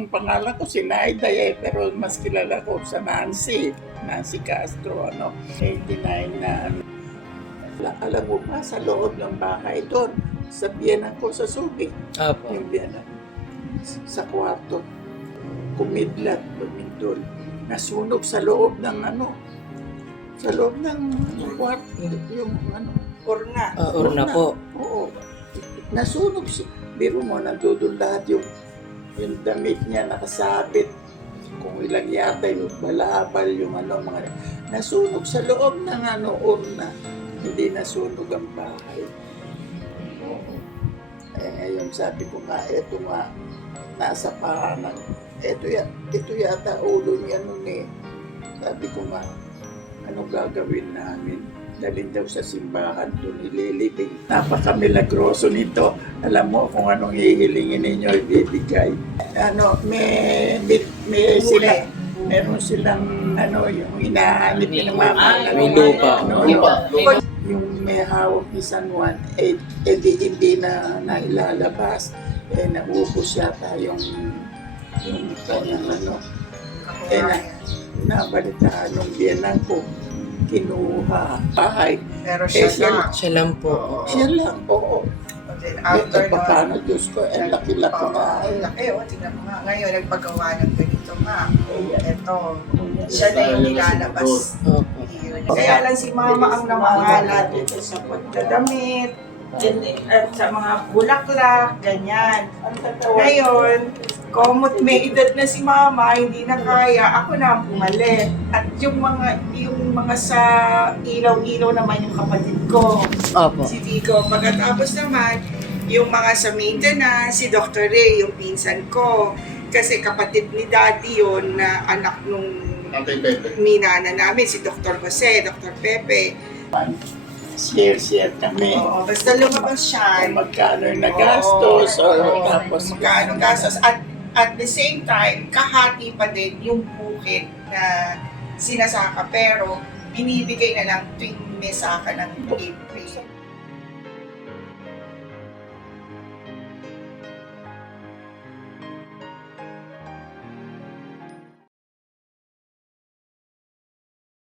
ang pangalan ko si Naida eh, pero mas kilala ko sa Nancy. Nancy Castro, ano, 89 na ano. Ala- Alam mo ba, sa loob ng bahay doon, sa biyanan ko sa Subic, Opo. yung biyanan, sa kwarto, kumidlat, lumindol, nasunog sa loob ng ano, sa loob ng kwarto, yung ano, Urna. Ah, urna po. Oo. Nasunog siya. Biro mo, nandudun lahat yung, yung damit niya nakasabit. Kung ilang yata yung balabal, yung ano, mga... Nasunog sa loob ng ano, urna. Hindi nasunog ang bahay. Eh, ngayon sabi ko nga, eto nga, nasa pahanan. Eto, ya, ito yata ulo niya nun eh. Sabi ko nga, ano gagawin namin? Dalhin daw sa simbahan doon ililibing. Napaka-milagroso nito. Alam mo kung anong hihilingin ninyo ibibigay. Ano, may, may, may sila, meron silang ano, yung hinahanip ng mga May lupa. Ano, May yung, yung may hawak ni San Juan, eh, eh di, hindi na nailalabas. Eh, naubos yata yung yung kanyang ano, eh, na, nabalitaan nung biyanan ko, kinuha bahay. Pero Eh, siya siya- na. Siya lang po. Siya lang, oo. Then Eh, after eh, paano, Diyos ko, eh, laki-laki Oo, na. ang laki. O, tingnan mo nga. Ngayon, nagpagawa ng ganito nga. Ito. Siya na yung nilalabas. Opo. Kaya lang si mama ang namahala dito sa pagdadamit, din- at sa mga bulaklak, ganyan. Ngayon, komot may edad na si mama, hindi na kaya, ako na ang pumalit. At yung mga, yung mga sa ilaw-ilaw naman yung kapatid ko, Opo. si Vico. Pagkatapos naman, yung mga sa maintenance, si Dr. Ray, yung pinsan ko. Kasi kapatid ni Daddy yun na anak nung Tatay Pepe. minana namin, si Dr. Jose, Dr. Pepe. Share-share kami. Oo, basta lumabas siya. Kung magkano yung nagastos, o tapos magkano gastos. At, at the same time, kahati pa din yung bukid na sinasaka. Pero binibigay na lang tuwing may saka ng April.